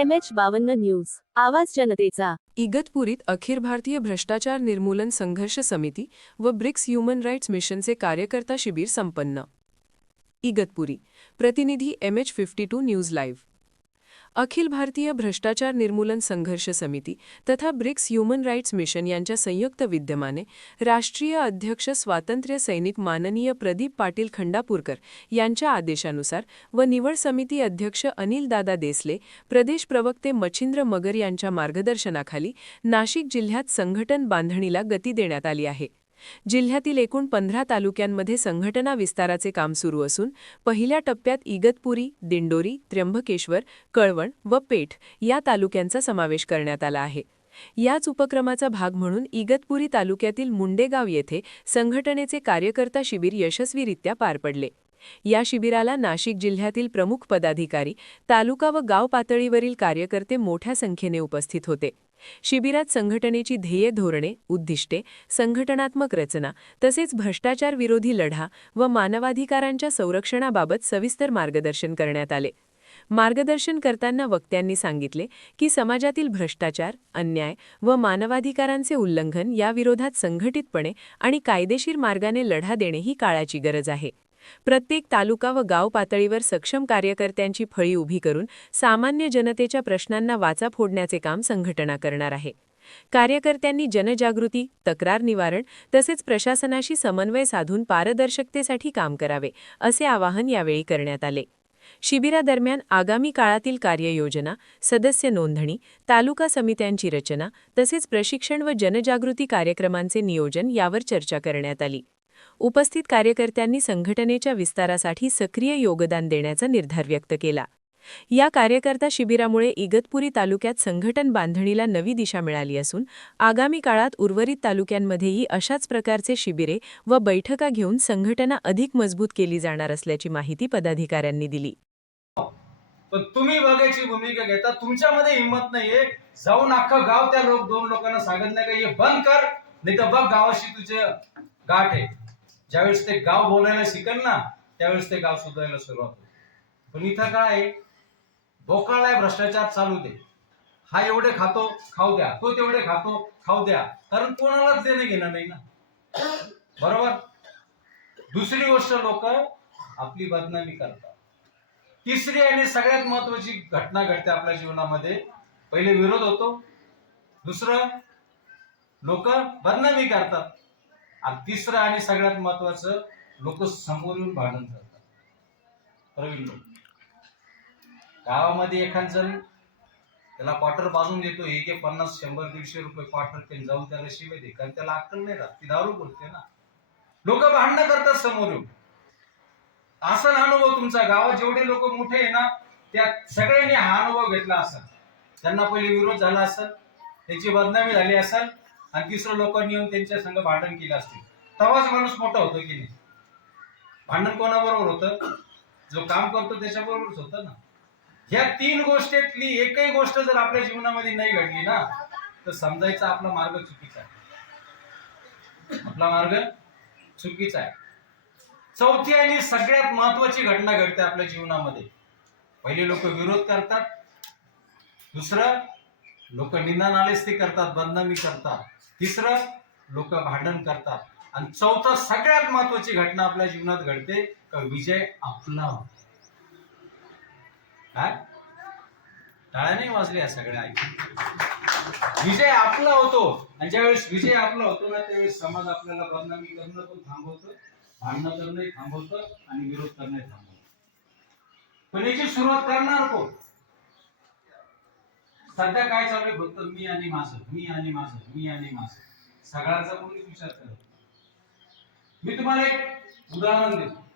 M H बावन्न news. आवाज जनतेचा. इगतपुरीत अखिल भारतीय भ्रष्टाचार निर्मूलन संघर्ष समिती व ब्रिक्स ह्युमन राईट्स मिशनचे कार्यकर्ता शिबिर संपन्न. इगतपुरी. प्रतिनिधी M H fifty two news live. Akhil Bharatiya भ्रष्टाचार निर्मूलन संघर्ष समिती तथा ब्रिक्स ह्युमन राईट्स मिशन यांच्या संयुक्त विद्यमाने राष्ट्रीय अध्यक्ष स्वातंत्र्य सैनिक माननीय प्रदीप पाटील खंडापूरकर यांच्या आदेशानुसार व निवड समिती अध्यक्ष अनिलदादा देसले प्रदेश प्रवक्ते मच्छिंद्र मगर यांच्या मार्गदर्शनाखाली नाशिक जिल्ह्यात संघटन बांधणीला गती देण्यात आली आहे. जिल्ह्यातील एकूण पंधरा तालुक्यांमध्ये संघटना विस्ताराचे काम सुरू असून पहिल्या टप्प्यात इगतपुरी दिंडोरी त्र्यंबकेश्वर कळवण व पेठ या तालुक्यांचा समावेश करण्यात आला आहे. याच उपक्रमाचा भाग म्हणून इगतपुरी तालुक्यातील मुंडेगाव येथे संघटनेचे कार्यकर्ता शिबिर यशस्वीरित्या पार पडले. या शिबिराला नाशिक जिल्ह्यातील प्रमुख पदाधिकारी तालुका व गाव पातळीवरील कार्यकर्ते मोठ्या संख्येने उपस्थित होते. शिबिरात संघटनेची ध्येय धोरणे उद्दिष्टे संघटनात्मक रचना तसेच भ्रष्टाचार विरोधी लढा व मानवाधिकारांच्या संरक्षणाबाबत सविस्तर मार्गदर्शन करण्यात आले. मार्गदर्शन करताना वक्त्यांनी सांगितले की समाजातील भ्रष्टाचार अन्याय व मानवाधिकारांचे उल्लंघन याविरोधात संघटितपणे आणि कायदेशीर मार्गाने लढा देणे ही काळाची गरज आहे. प्रत्येक तालुका व गाव पातळीवर सक्षम कार्यकर्त्यांची फळी उभी करून सामान्य जनतेच्या प्रश्नांना वाचा फोडण्याचे काम संघटना करणार आहे. कार्यकर्त्यांनी जनजागृती तक्रार निवारण तसेच प्रशासनाशी समन्वय साधून पारदर्शकतेसाठी काम करावे असे आवाहन यावेळी करण्यात आले. शिबिरादरम्यान आगामी काळातील कार्ययोजना सदस्य नोंदणी तालुका समित्यांची रचना तसेच प्रशिक्षण व जनजागृती कार्यक्रमांचे नियोजन यावर चर्चा करण्यात आली. उपस्थित कार्यकर्त्यांनी संघटनेच्या विस्तारासाठी सक्रिय योगदान देण्याचा निर्धार व्यक्त केला. या कार्यकर्ता शिबिरामुळे इगतपुरी तालुक्यात संघटन बांधणीला नवी दिशा मिळाली असून आगामी काळात उर्वरित तालुक्यांमध्येही अशाच प्रकारचे शिबिरे व बैठका घेऊन संघटना अधिक मजबूत केली जाणार असल्याची माहिती पदाधिकाऱ्यांनी दिली. पण तुम्ही बघायची भूमिका घेता तुमच्यामध्ये हिंमत नाहीये. जाऊन अख्खं गाव त्या लोक दोन लोकांना सांगत नाही का हे बंद कर नाही तर बघ गावाशी तुझे गाठ आहे. ज्यावेळेस ते गाव बोलायला शिकल ना त्यावेळेस ते गाव सुधारायला सुरुवात होईल पण इथं काय आहे? बोकाळलाय भ्रष्टाचार चालू दे. हा एवढे खातो खाऊ द्या. तो तेवढे खातो खाऊ द्या. कारण कोणालाच देणं घेणं नाही ना. बरोबर? दुसरी गोष्ट लोक आपली बदनामी करतात. तिसरी आणि सगळ्यात महत्वाची घटना घडते आपल्या जीवनामध्ये. पहिले विरोध होतो. दुसरं लोक बदनामी करतात. आणि तिसरं आणि सगळ्यात महत्वाचं लोक समोर येऊन भांडण करतात. प्रवीण लोक गावामध्ये एखाद जण त्याला क्वार्टर बाजून देतो एक एक पन्नास शंभर दीडशे रुपये क्वार्टर त्यांनी जाऊन त्याला शिवे दे कारण त्याला अक्कल नाही राहत. ती दारू बोलते ना. लोक भांडणं करतात समोर येऊन असा ना अनुभव तुमचा. गावात जेवढे लोक मोठे आहे ना त्या सगळ्यांनी हा अनुभव घेतला असेल. त्यांना पहिले विरोध झाला असेल त्यांची बदनामी झाली असेल आणि तिसरं लोकांनी येऊन त्यांच्या संग भांडण केलं असतील. तेव्हाच माणूस मोठा होतो की नाही? भांडण कोणाबरोबर होतं? जो काम करतो त्याच्याबरोबरच होतं ना? ह्या तीन गोष्टीतली एकही गोष्ट जर आपल्या जीवनामध्ये नाही घडली ना तर समजायचा आपला मार्ग चुकीचा आहे. आपला मार्ग चुकीचा आहे. चौथी आणि सगळ्यात महत्वाची घटना घडते आपल्या जीवनामध्ये. पहिले लोक विरोध करतात. दुसरं लोक निंदानालेस्ती करतात बदनामी करतात. तिसरं लोक भांडण करतात. आणि चौथा सगळ्यात महत्वाची घटना आपल्या जीवनात घडते का विजय आपला काय? टाळ्याने वाजल्या सगळ्या ऐकून विजय आपला होतो. आणि ज्यावेळेस विजय आपला होतो ना त्यावेळेस समाज आपल्याला बदनामी करणं पण थांबवतं भांडणं करणं थांबवतं आणि विरोध करणं थांबवतं. पण याची सुरुवात करणार कोण? सध्या काय चालू आहे फक्त मी आणि माझं मी आणि माझं मी आणि माझं सगळ्यांचा कोणीच विचार करत मी तुम्हाला एक उदाहरण देतो.